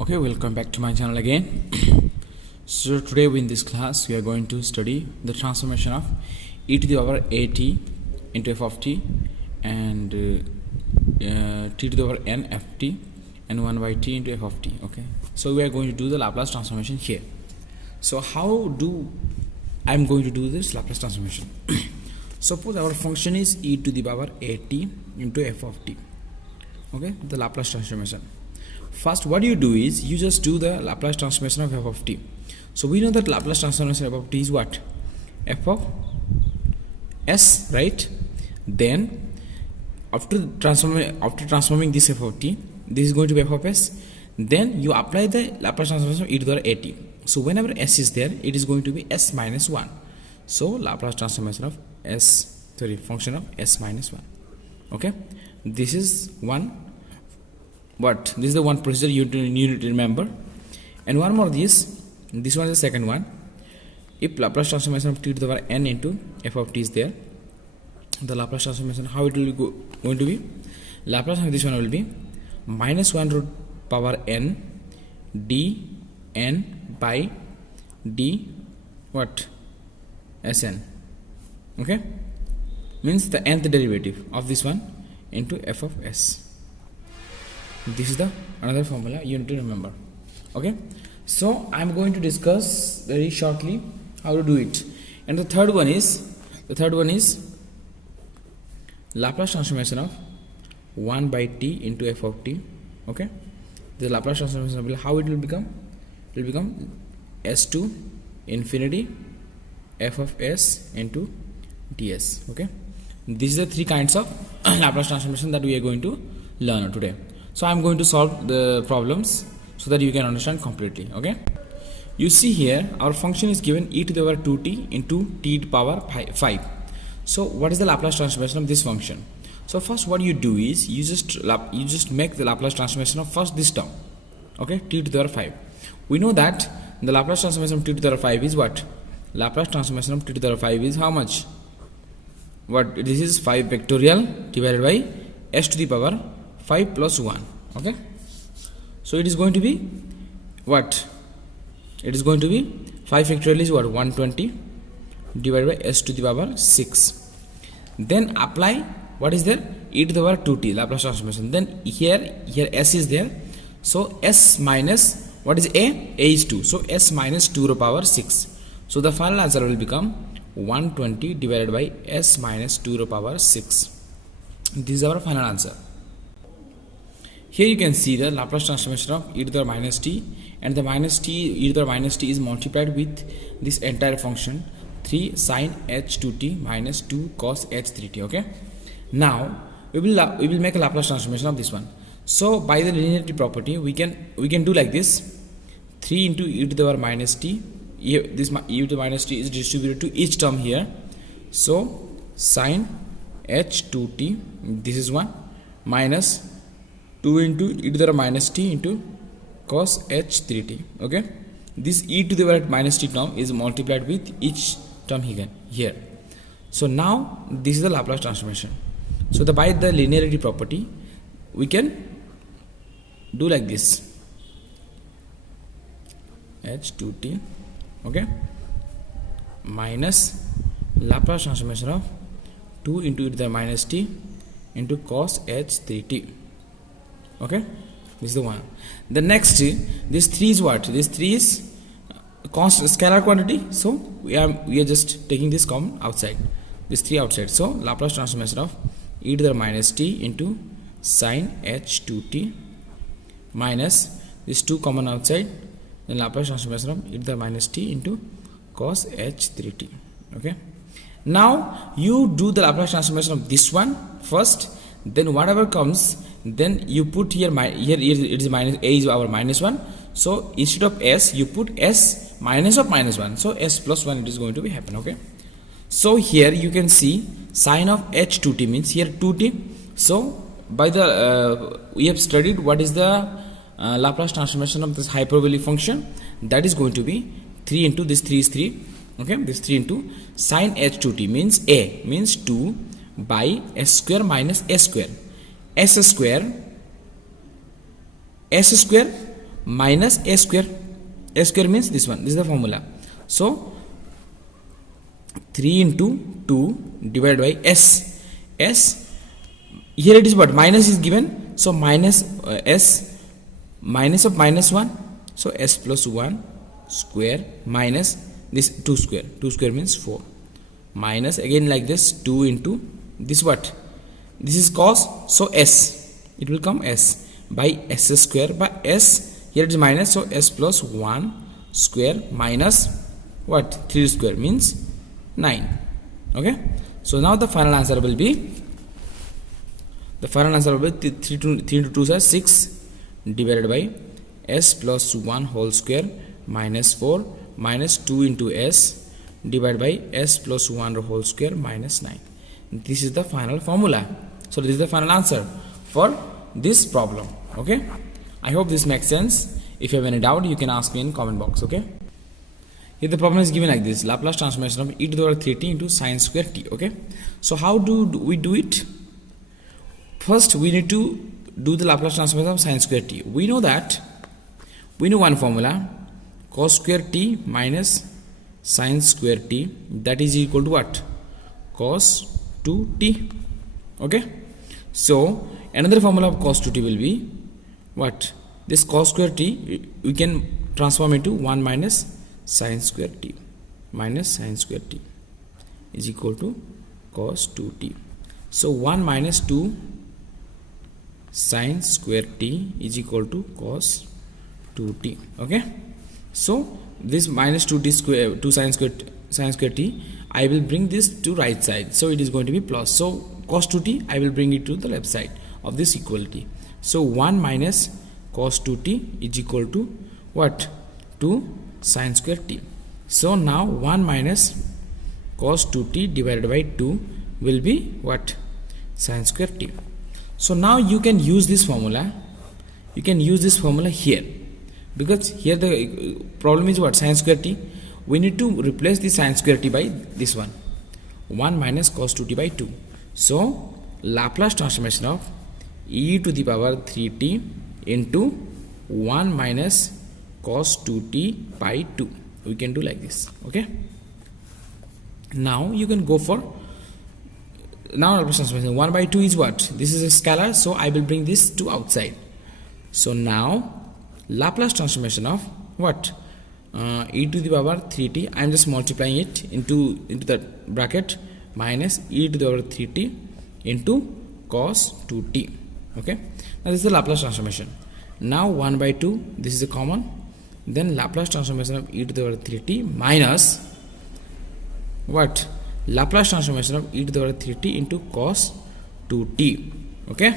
Okay, welcome back to my channel again. So today in this class we are going to study the transformation of e to the power at into f of t and t to the power n ft and 1 by t into f of t. Okay, so we are going to do the Laplace transformation here. So how do I'm going to do this Laplace transformation? Suppose our function is e to the power at into f of t. Okay, the Laplace transformation. First, what you do is you just do the Laplace transformation of f of t. So we know that Laplace transformation of f of t is what? F of s, right? Then after transforming this f of t, this is going to be f of s. Then you apply the Laplace transformation of e to the power at. So whenever s is there, it is going to be s minus 1. So Laplace transformation of function of s minus 1. Okay, this is one. But this is the one procedure you need to remember. And one more, this one is the second one. If Laplace transformation of t to the power n into f of t is there, the Laplace transformation, how it will be going to be? Laplace of this one will be minus 1 root power n d n by d what? Sn. Okay, means the nth derivative of this one into f of s. This is the another formula you need to remember. Okay, so I'm going to discuss very shortly how to do it. And the third one is Laplace transformation of 1 by t into f of t. Okay, the Laplace transformation will, how it will become? It will become s to infinity f of s into ds. Okay, these are the three kinds of Laplace transformation that we are going to learn today. So I am going to solve the problems so that you can understand completely. Okay, you see here our function is given e to the power 2t into t to the power 5. So what is the Laplace transformation of this function? So first what you do is you just make the Laplace transformation of first this term. Okay, t to the power 5. We know that the Laplace transformation of t to the power 5 is what? Laplace transformation of t to the power 5 is how much? What? This is 5 factorial divided by s to the power 5 plus 1. Okay, so it is going to be what? It is going to be 5 factorial is what? 120 divided by s to the power 6. Then apply what is there? E to the power 2t Laplace transformation. Then here s is there, so s minus what is a is 2, so s minus 2 to the power 6. So the final answer will become 120 divided by s minus 2 to the power 6. This is our final answer. Here you can see the Laplace transformation of e to the power minus t, and the minus t, e to the power minus t is multiplied with this entire function 3 sin h2t minus 2 cos h3t. Okay, now we will make a Laplace transformation of this one. So by the linearity property we can do like this: 3 into e to the power minus t. This e to the minus t is distributed to each term here. So sin h2t, this is 1, minus 2 into e to the power minus t into cos h3t. Okay, this e to the power minus t term is multiplied with each term here. So now this is the Laplace transformation. So by the linearity property we can do like this: h2t, okay, minus Laplace transformation of 2 into e to the power minus t into cos h3t. Okay, this is the one. The next, this 3 is what? This 3 is constant scalar quantity, so we are just taking this common outside, this 3 outside. So Laplace transformation of e to the power minus t into sin h2t minus this 2 common outside, then Laplace transformation of e to the power minus t into cos h3t. Okay, now you do the Laplace transformation of this one first, then whatever comes, then you put here it is minus, a is our minus 1, so instead of s you put s minus of minus 1, so s plus 1 it is going to be happen. Okay, so here you can see sin of h2t means here 2t. So by the we have studied what is the Laplace transformation of this hyperbolic function, that is going to be 3 into this 3 is 3. Okay, this 3 into sin h2t means a means 2 by s square minus s square. S square minus a square. A square means this one. This is the formula. So 3 into 2 divided by s. S, here it is what? Minus is given. So minus s, minus of minus 1. So s plus 1 square minus this 2 square. 2 square means 4. Minus again like this 2 into this what? This is cos. So s. It will come s by s square by s. Here it is minus. So s plus 1 square minus what? 3 square means 9. Okay. So now the final answer will be 3 into 2 is 6 divided by s plus 1 whole square minus 4 minus 2 into s divided by s plus 1 whole square minus 9. This is the final formula. So this is the final answer for this problem. Okay. I hope this makes sense. If you have any doubt, you can ask me in comment box. Okay. Here the problem is given like this: Laplace transformation of e to the power 3t into sine square t. Okay. So how do we do it? First, we need to do the Laplace transformation of sine square t. We know one formula: cos square t minus sine square t, that is equal to what? Cos 2t. Okay. So another formula of cos 2t will be what? This cos square t we can transform into 1 minus sine square t. Minus sine square t is equal to cos 2t. So 1 minus 2 sine square t is equal to cos 2t. Okay. So this minus 2t square 2 sine square t, I will bring this to right side. So it is going to be plus. So cos 2t I will bring it to the left side of this equality. So 1 minus cos 2t is equal to what? 2 sine square t. So now 1 minus cos 2t divided by 2 will be what? Sine square t. So now you can use this formula. You can use this formula here, because here the problem is what? Sine square t. We need to replace the sine square t by this one, 1 minus cos 2t by 2. So Laplace transformation of e to the power 3t into 1 minus cos 2t by 2. We can do like this. Okay. Now you can go for Laplace transformation. 1 by 2 is what? This is a scalar, so I will bring this to outside. So now Laplace transformation of what? E to the power 3t. I am just multiplying it into the bracket, minus e to the power 3t into cos 2t. Okay. Now this is the Laplace transformation. Now 1 by 2, this is a common. Then Laplace transformation of e to the power 3t minus what? Laplace transformation of e to the power 3t into cos 2t. Okay.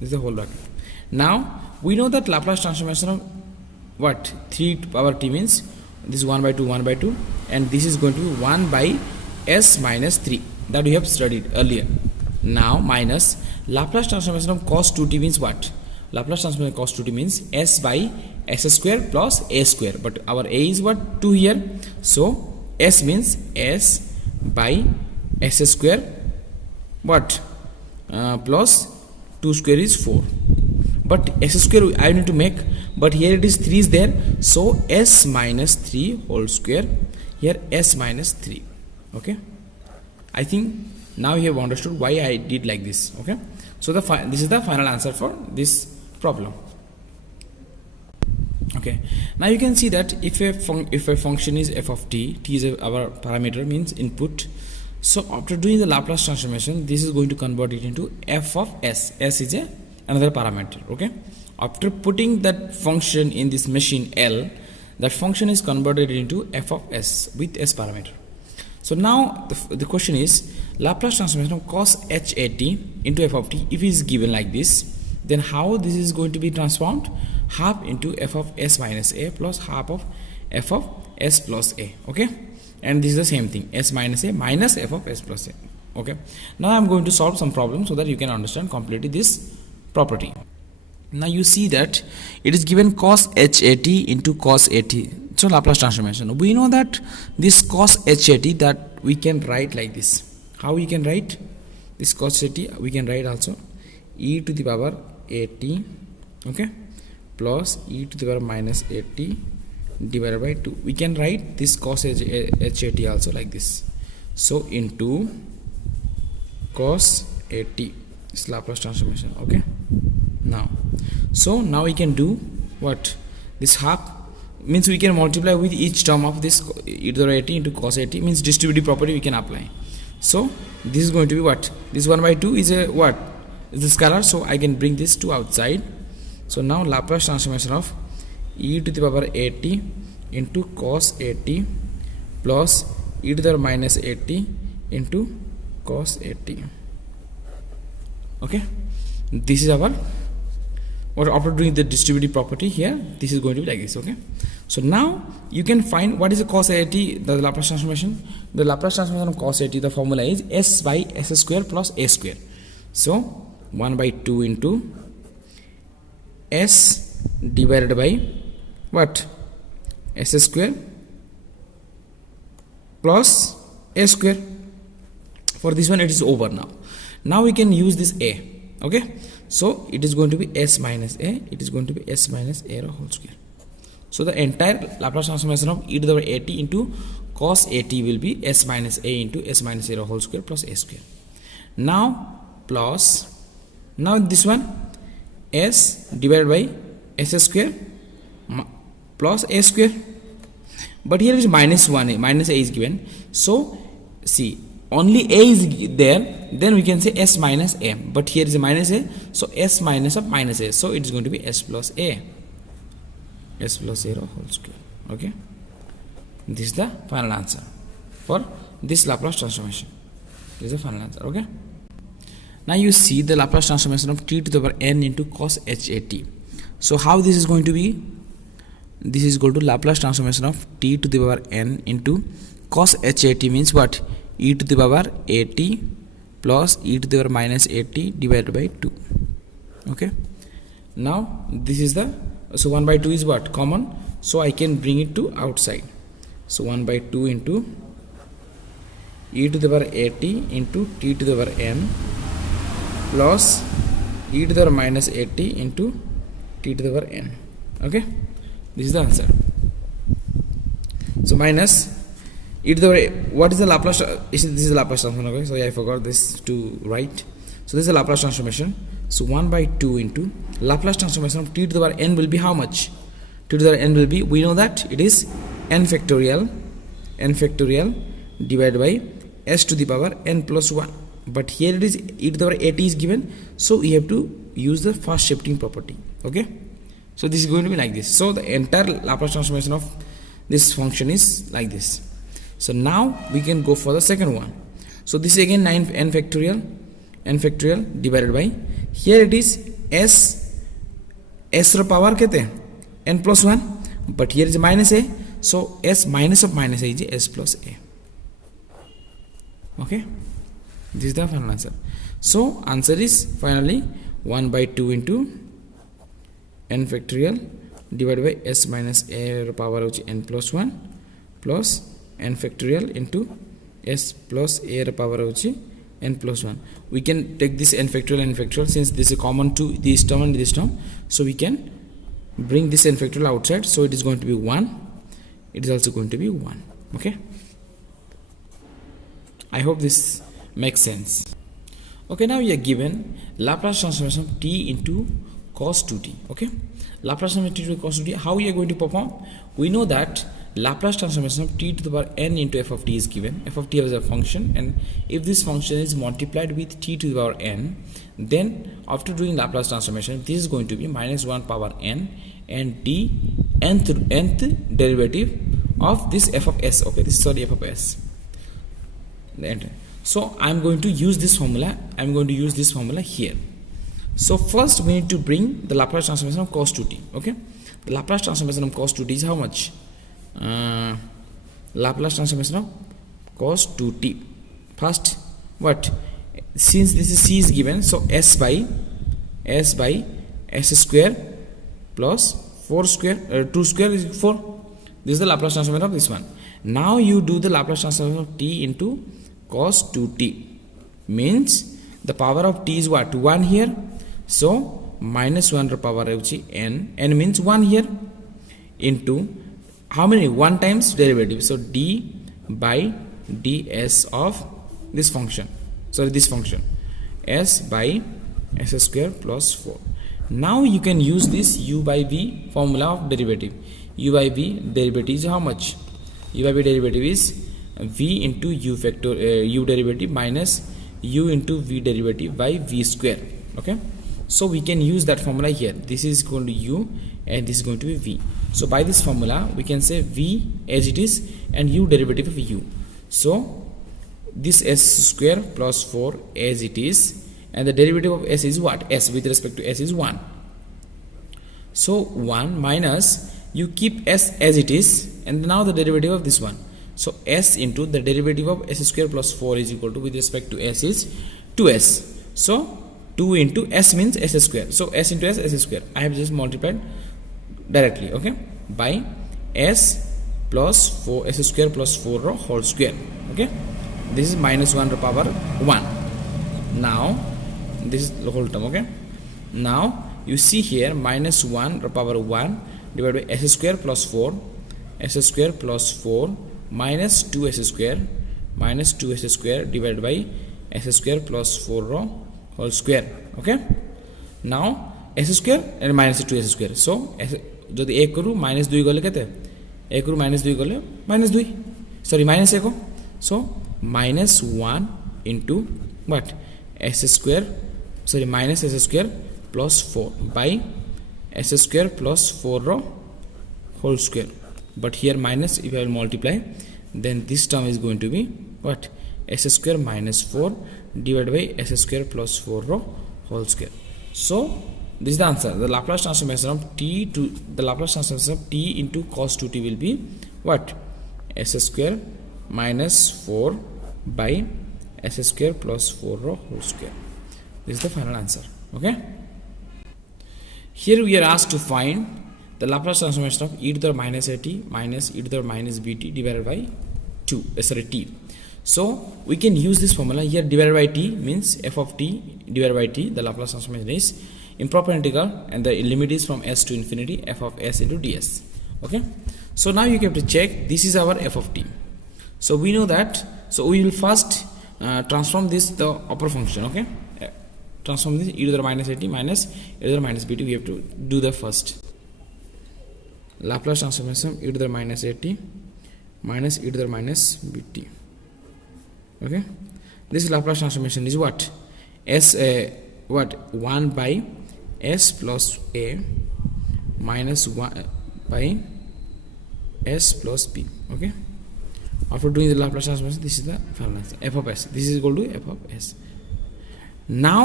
This is the whole bracket. Now we know that Laplace transformation of what? 3 to power t means this is 1 by 2, and this is going to be 1 by s minus 3, that we have studied earlier. Now minus Laplace transformation of cos 2t means what? Laplace transformation of cos 2t means s by s square plus a square, but our a is what? 2 here. So s means s by s square what? Plus 2 square is 4. But s square I need to make, but here it is 3 is there. So s minus 3 whole square. Here s minus 3. Okay. I think now you have understood why I did like this. Okay. So this is the final answer for this problem. Okay. Now you can see that if a function is f of t, t is our parameter, means input. So after doing the Laplace transformation, this is going to convert it into f of s. S is another parameter. Okay. After putting that function in this machine L, that function is converted into f of s with s parameter. So now the question is Laplace transformation of cos hat into f of t. If it is given like this, then how this is going to be transformed? Half into f of s minus a plus half of f of s plus a. Okay. And this is the same thing, s minus a minus f of s plus a. Okay. Now I am going to solve some problems so that you can understand completely this property. Now you see that it is given cos hat into cos at. So Laplace transformation. We know that this cos hat, that we can write like this. How we can write this cos hat? We can write also e to the power at okay, plus e to the power minus 80 divided by 2. We can write this cos hat also like this. So into cos 80 is Laplace transformation. Okay, now we can do what? This half means we can multiply with each term of this e to the power 80 into cos 80, means distributive property we can apply. So this is going to be what? This 1 by 2 is a what? Is a scalar, so I can bring this 2 outside. So now Laplace transformation of e to the power 80 into cos 80 plus e to the power minus 80 into cos 80. Okay, this is our, or after doing the distributive property here, this is going to be like this. Okay, so now you can find what is the cos 80, the Laplace transformation. The Laplace transformation of cos 80, the formula is s by s square plus a square. So 1 by 2 into s divided by what? S square plus a square. For this one it is over now. Now we can use this a. Okay, so it is going to be s minus a, it is going to be s minus a whole square. So the entire Laplace transformation of e to the power 80 into cos 80 will be s minus a into s minus a whole square plus a square. Now plus, now this one s divided by s square plus a square, but here is minus 1, minus a is given. So see, only a is there, then we can say s minus a, but here is a minus a, so s minus of minus a, so it is going to be s plus a whole square. Okay, this is the final answer for this Laplace transformation. This is the final answer. Okay, now you see the Laplace transformation of t to the power n into cos hat. So how this is going to be? This is equal to Laplace transformation of t to the power n into cos hat, means what? E to the power 80 plus e to the power minus 80 divided by 2. Okay, now this is the, so 1 by 2 is what? Common, so I can bring it to outside. So 1 by 2 into e to the power 80 into t to the power n plus e to the power minus 80 into t to the power n. Okay, this is the answer. So minus e to the power, what is the Laplace? This is the Laplace transformation. Okay, so I forgot this to write. So this is the Laplace transformation. So 1 by 2 into Laplace transformation of t to the power n will be how much? T to the power n will be, we know that it is n factorial divided by s to the power n plus 1. But here it is e to the power 80 is given, so we have to use the fast shifting property. Okay, so this is going to be like this. So the entire Laplace transformation of this function is like this. So now we can go for the second one. So this is again n factorial divided by, here it is s power kete n plus 1, but here is minus a, so s minus of minus a is s plus a. Okay, this is the final answer. So answer is finally 1 by 2 into n factorial divided by s minus a power which n plus 1 plus n factorial into s plus a power which n plus 1. We can take this n factorial since this is common to this term and this term, so we can bring this n factorial outside, so it is going to be 1, it is also going to be 1. Okay, I hope this makes sense. Okay, now we are given Laplace transformation of t into cos 2t. Okay, Laplace transformation into cos 2t, how we are going to perform? We know that Laplace transformation of t to the power n into f of t is given. F of t is a function, and if this function is multiplied with t to the power n, then after doing Laplace transformation, this is going to be minus 1 power n and d nth derivative of this f of s. Okay, this is sorry f of s. So I'm going to use this formula. I'm going to use this formula here. So first we need to bring the Laplace transformation of cos 2t. Okay, the Laplace transformation of cos 2t is how much? Laplace transformation of cos 2t. First, what? Since this is c is given, so s by s square plus 4 square 2 square is 4. This is the Laplace transformation of this one. Now you do the Laplace transformation of t into cos 2t. Means the power of t is what? 1 here. So minus 1 ର power ହେଉଛି n means 1 here into how many 1 times derivative, so d by ds of this function, this function s by s square plus 4. Now you can use this u by v formula of derivative. U by v derivative is how much? U by v derivative is v into u factor u derivative minus u into v derivative by v square. Okay, so we can use that formula here. This is equal to u and this is going to be v. So by this formula we can say v as it is and u derivative of u. So this s square plus 4 as it is, and the derivative of s is what? S with respect to s is 1. So 1 minus, you keep s as it is, and now the derivative of this one. So s into the derivative of s square plus 4 is equal to, with respect to s is 2s. So 2 into s means s square. So s into s square. I have just multiplied directly, okay, by s plus 4 s square plus 4 whole square. Okay, this is minus 1 to power 1. Now this is the whole term. Okay, now you see here minus 1 to power 1 divided by s square plus 4, s square plus 4 minus 2s square divided by s square plus 4 whole square. Okay, now s square and minus 2s square. So যদি 1 কरू minus 2 গলে কেতে 1 কरू minus 2 গলে minus 2, sorry minus 1. So minus 1 into what? S square, sorry minus s square plus 4 by s square plus 4 whole square. But here minus, if I will multiply, then this term is going to be what? S square minus 4 divided by s square plus 4 whole square. So this is the answer. The Laplace transformation of t to the Laplace transformation of t into cos 2t will be what? S square minus 4 by s square plus 4 whole square. This is the final answer. Okay, here we are asked to find the Laplace transformation of e to the minus at minus e to the minus bt divided by 2, t. So we can use this formula here. Divided by t means f of t divided by t. The Laplace transformation is improper integral and the limit is from s to infinity, f of s into ds. Okay, so now you have to check, this is our f of t. So we know that, so we will first transform this the upper function. Okay, transform this e to the minus at minus e to the minus bt. We have to do the first Laplace transformation e to the minus at minus e to the minus bt. Okay, this Laplace transformation is what? S what? 1 by s plus a minus 1 by s plus b. Okay, after doing the Laplace transformation, this is the final answer, f of s. This is equal to f of s. Now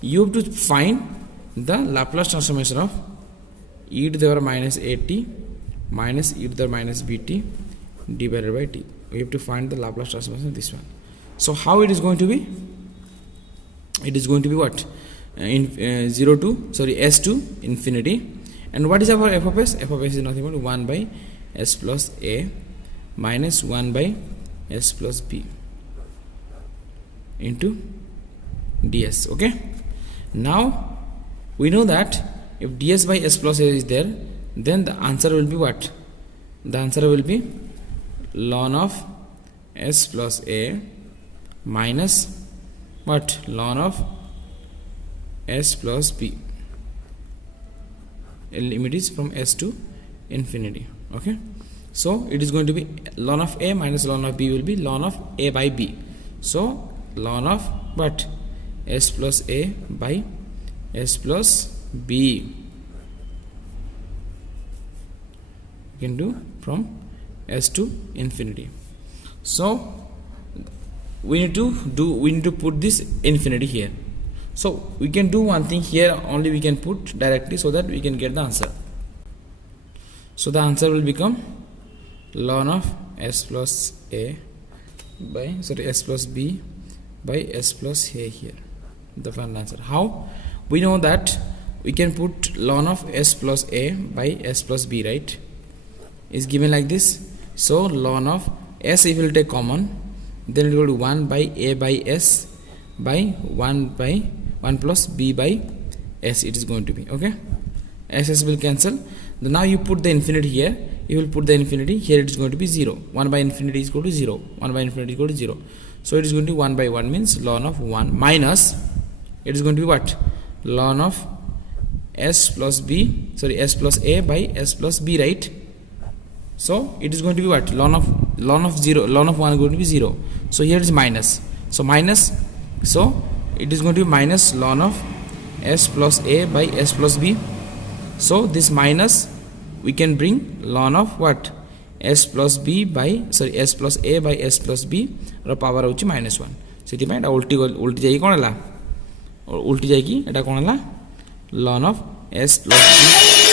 you have to find the Laplace transformation of e to the power minus at minus e to the minus bt divided by t. We have to find the Laplace transformation of this one. So how it is going to be? It is going to be what? In 0 to, sorry, s to infinity. And what is our f of s? F of s is nothing but 1 by s plus a minus 1 by s plus b into ds. Okay, now we know that if ds by s plus a is there, then the answer will be what? The answer will be ln of s plus a minus what? Ln of s plus b. Limit is from s to infinity. Okay, so it is going to be ln of a minus ln of b will be ln of a by b. So ln of what? S plus a by s plus b. You can do from s to infinity. So we need to put this infinity here. So we can do one thing here, only we can put directly so that we can get the answer. So the answer will become ln of s plus a by, sorry, s plus b by s plus a here, the final answer. How? We know that we can put ln of s plus a by s plus b, right? Is given like this. So ln of s, if you will take common, then it will be 1 by a by s by 1 plus b by s it is going to be. Okay, s will cancel. Then now you put the infinity here, you will put the infinity here, it is going to be 0. 1 by infinity is equal to 0, 1 by infinity is equal to 0. So it is going to be 1 by 1 means ln of 1 minus, it is going to be what, ln of s plus b, sorry, s plus a by s plus b, right? So it is going to be what, ln of 0, ln of 1 is going to be 0. So here is minus, so minus, so it is going to be minus ln of s plus a by s plus b. So this minus we can bring ln of what, s plus b by, sorry, s plus a by s plus b ର power ହେଉଛି -1. ସେଥିପାଇଁ ଏଟା ଉଲ୍ଟି ଯାଇକି କ'ଣ ହେଲା, ଉଲ୍ଟି ଯାଇକି ଏଟା କ'ଣ ହେଲା, ln of s plus b